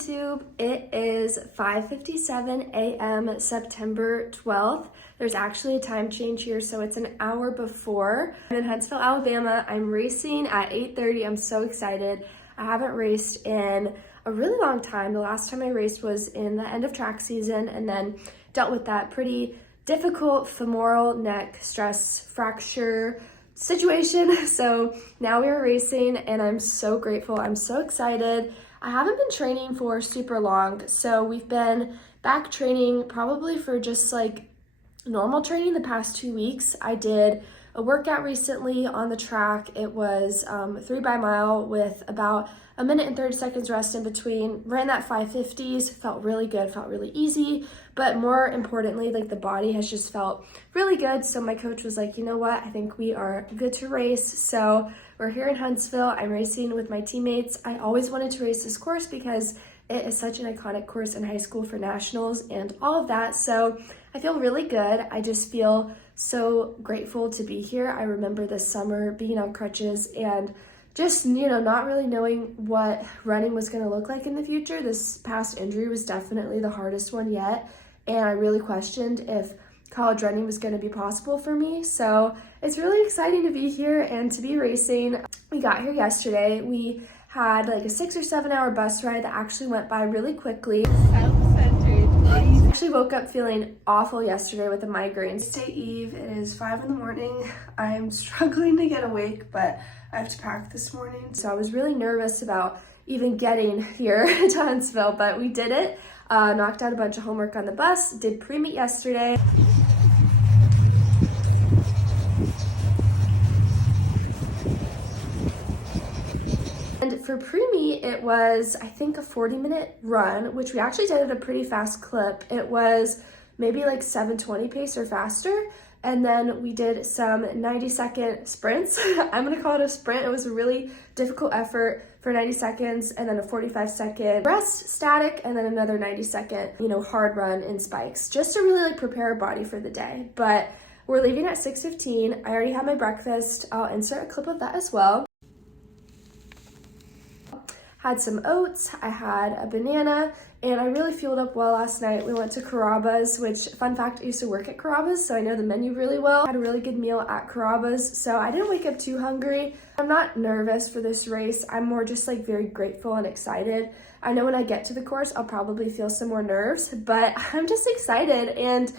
YouTube. It is 5:57 a.m. September 12th. There's actually a time change here, so it's an hour before. I'm in Huntsville, Alabama. I'm racing at 8:30. I'm so excited. I haven't raced in a really long time. The last time I raced was in the end of track season and then dealt with that pretty difficult femoral neck stress fracture situation. So now we're racing and I'm so grateful. I'm so excited. I haven't been training for super long, so we've been back training probably for just like normal training the past 2 weeks. I did a workout recently on the track. It was 3 by mile with about a minute and 30 seconds rest in between. Ran that 550s, felt really good, felt really easy, but more importantly, like the body has just felt really good. So my coach was like, you know what, I think we are good to race. So we're here in Huntsville. I'm racing with my teammates. I always wanted to race this course because it is such an iconic course in high school for nationals and all of that. So I feel really good. I just feel so grateful to be here. I remember this summer being on crutches and just, not really knowing what running was going to look like in the future. This past injury was definitely the hardest one yet. And I really questioned if college running was going to be possible for me. So it's really exciting to be here and to be racing. We got here yesterday. We had like a 6 or 7 hour bus ride that actually went by really quickly. I actually woke up feeling awful yesterday with a migraine. Raceday Eve, it is 5 in the morning. I'm struggling to get awake, but I have to pack this morning. So I was really nervous about even getting here to Huntsville, but we did it. Knocked out a bunch of homework on the bus, did pre-meet yesterday. And for pre-meet, it was, I think, a 40-minute run, which we actually did at a pretty fast clip. It was maybe like 7:20 pace or faster. And then we did some 90-second sprints. I'm gonna call it a sprint. It was a really difficult effort for 90 seconds and then a 45-second rest static and then another 90-second, hard run in spikes, just to really like prepare our body for the day. But we're leaving at 6:15. I already had my breakfast. I'll insert a clip of that as well. Had some oats, I had a banana, and I really fueled up well last night. We went to Carrabba's, which, fun fact, I used to work at Carrabba's, so I know the menu really well. Had a really good meal at Carrabba's, so I didn't wake up too hungry. I'm not nervous for this race. I'm more just like very grateful and excited. I know when I get to the course, I'll probably feel some more nerves, but I'm just excited. And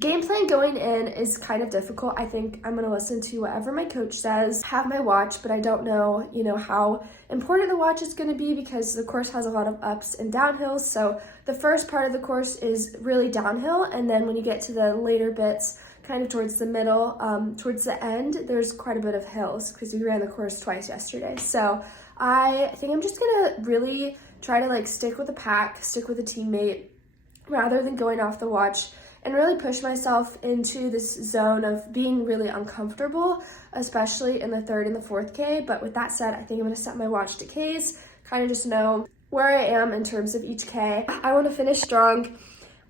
game plan going in is kind of difficult. I think I'm going to listen to whatever my coach says. Have my watch, but I don't know, how important the watch is going to be because the course has a lot of ups and downhills. So the first part of the course is really downhill. And then when you get to the later bits, kind of towards the middle, towards the end, there's quite a bit of hills because we ran the course twice yesterday. So I think I'm just going to really try to like stick with the pack, stick with a teammate rather than going off the watch, and really push myself into this zone of being really uncomfortable, especially in the 3rd and the 4th K. But with that said, I think I'm gonna set my watch to Ks, kind of just know where I am in terms of each K. I wanna finish strong.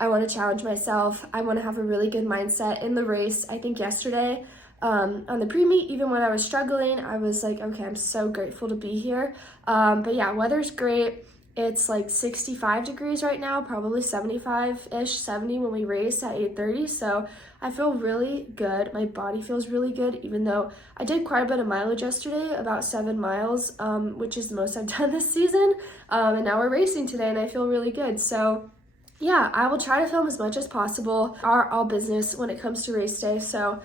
I wanna challenge myself. I wanna have a really good mindset in the race. I think yesterday, on the pre-meet, even when I was struggling, I was like, okay, I'm so grateful to be here. But yeah, weather's great. It's like 65 degrees right now, probably 75-ish, 70 when we race at 8:30. So I feel really good. My body feels really good, even though I did quite a bit of mileage yesterday, about 7 miles, which is the most I've done this season. And now we're racing today and I feel really good. So yeah, I will try to film as much as possible. Are all business when it comes to race day. So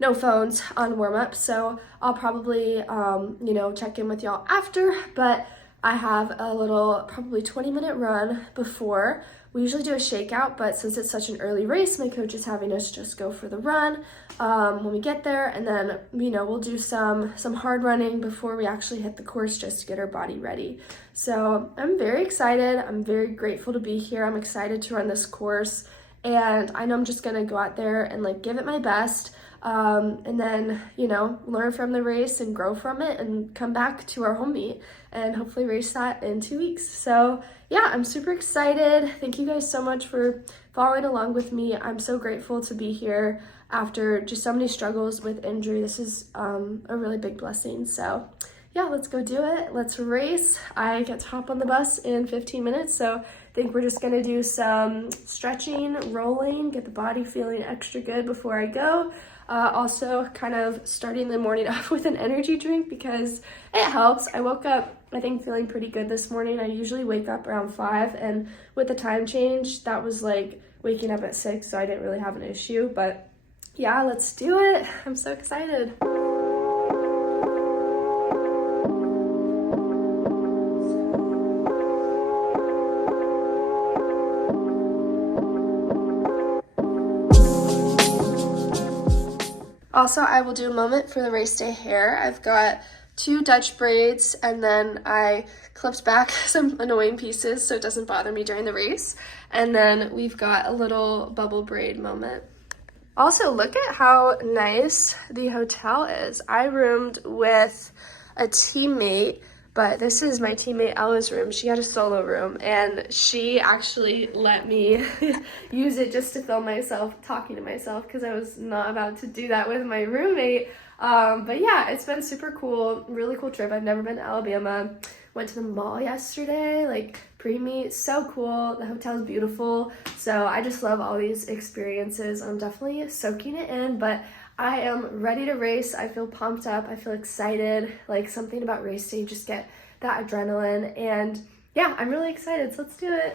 no phones on warm up. So I'll probably, check in with y'all after, but I have a little, probably 20-minute run before. We usually do a shakeout, but since it's such an early race, my coach is having us just go for the run when we get there. And then, we'll do some hard running before we actually hit the course just to get our body ready. So I'm very excited. I'm very grateful to be here. I'm excited to run this course. And I know I'm just gonna go out there and like give it my best. And then, learn from the race and grow from it and come back to our home meet and hopefully race that in 2 weeks. So yeah, I'm super excited. Thank you guys so much for following along with me. I'm so grateful to be here after just so many struggles with injury. This is a really big blessing. So yeah, let's go do it. Let's race. I get to hop on the bus in 15 minutes, so I think we're just gonna do some stretching, rolling, get the body feeling extra good before I go. Also kind of starting the morning off with an energy drink because it helps. I woke up, I think, feeling pretty good this morning. I usually wake up around 5, and with the time change, that was like waking up at 6, so I didn't really have an issue. But yeah, let's do it. I'm so excited. Also, I will do a moment for the race day hair. I've got 2 Dutch braids, and then I clipped back some annoying pieces so it doesn't bother me during the race. And then we've got a little bubble braid moment. Also, look at how nice the hotel is. I roomed with a teammate, but this is my teammate Ella's room. She had a solo room, and she actually let me use it just to film myself talking to myself because I was not about to do that with my roommate. But yeah, it's been super cool, really cool trip. I've never been to Alabama. Went to the mall yesterday, like pre-meet, so cool. The hotel's beautiful. So I just love all these experiences. I'm definitely soaking it in, but I am ready to race. I feel pumped up. I feel excited. Like something about race day, you just get that adrenaline. And yeah, I'm really excited. So let's do it.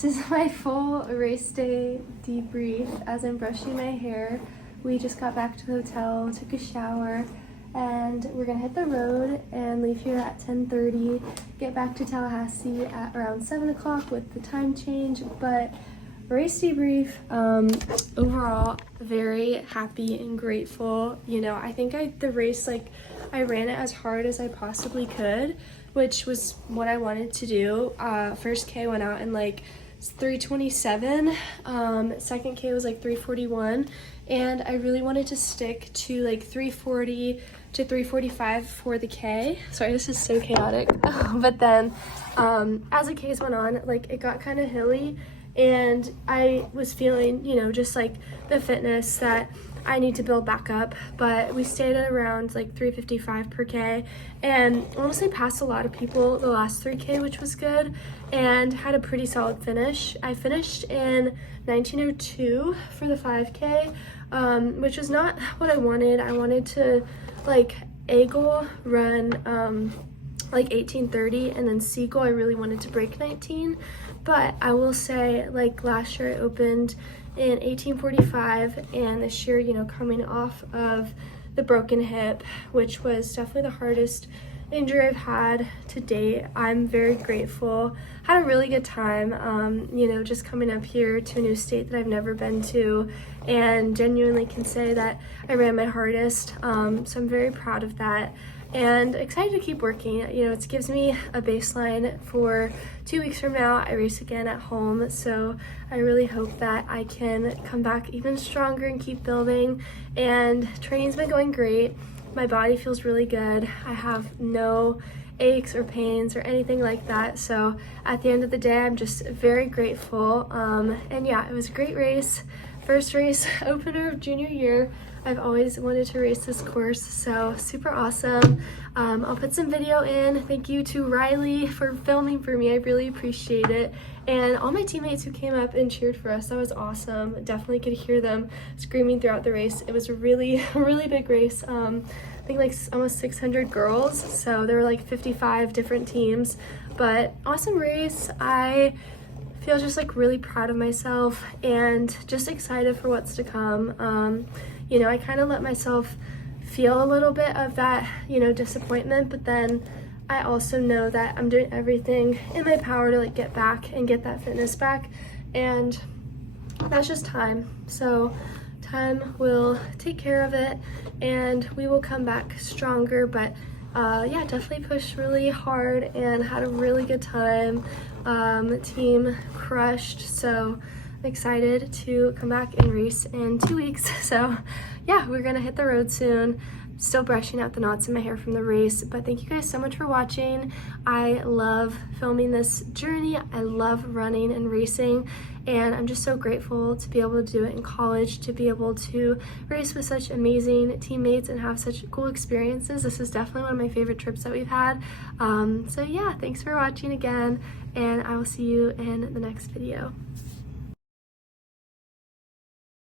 This is my full race day debrief as I'm brushing my hair. We just got back to the hotel, took a shower, and we're gonna hit the road and leave here at 10:30, get back to Tallahassee at around 7 o'clock with the time change. But race debrief, overall, very happy and grateful. You know, I think the race, like, I ran it as hard as I possibly could, which was what I wanted to do. First K went out in like 3:27, second K was like 3:41, and I really wanted to stick to like 3:40 to 3:45 for the K. Sorry, this is so chaotic. But then as the Ks went on, like it got kind of hilly, and I was feeling, you know, just like the fitness that I need to build back up. But we stayed at around like 3:55 per K, and honestly passed a lot of people the last 3K, which was good, and had a pretty solid finish. I finished in 19:02 for the 5K, which was not what I wanted. I wanted to like A goal run like 18:30, and then C goal I really wanted to break 19. But I will say, like, last year I opened in 18:45, and this year, you know, coming off of the broken hip, which was definitely the hardest injury I've had to date, I'm very grateful. Had a really good time, you know, just coming up here to a new state that I've never been to, and genuinely can say that I ran my hardest, so I'm very proud of that. And excited to keep working. You know, it gives me a baseline for 2 weeks from now. I race again at home, so I really hope that I can come back even stronger and keep building. And training's been going great. My body feels really good. I have no aches or pains or anything like that. So at the end of the day, I'm just very grateful. And yeah, it was a great race. First race opener of junior year. I've always wanted to race this course, so super awesome. I'll put some video in. Thank you to Riley for filming for me. I really appreciate it. And all my teammates who came up and cheered for us, that was awesome. Definitely could hear them screaming throughout the race. It was a really, really big race. I think like almost 600 girls, so there were like 55 different teams. But awesome race. I feel just like really proud of myself and just excited for what's to come. You know, I kind of let myself feel a little bit of that, you know, disappointment, but then I also know that I'm doing everything in my power to like get back and get that fitness back, and that's just time. So time will take care of it, and we will come back stronger. But yeah, definitely pushed really hard and had a really good time. Team crushed, so I'm excited to come back and race in 2 weeks. So yeah, we're gonna hit the road soon. Still brushing out the knots in my hair from the race, but thank you guys so much for watching. I love filming this journey. I love running and racing, and I'm just so grateful to be able to do it in college, to be able to race with such amazing teammates and have such cool experiences. This is definitely one of my favorite trips that we've had. So yeah, thanks for watching again, and I will see you in the next video.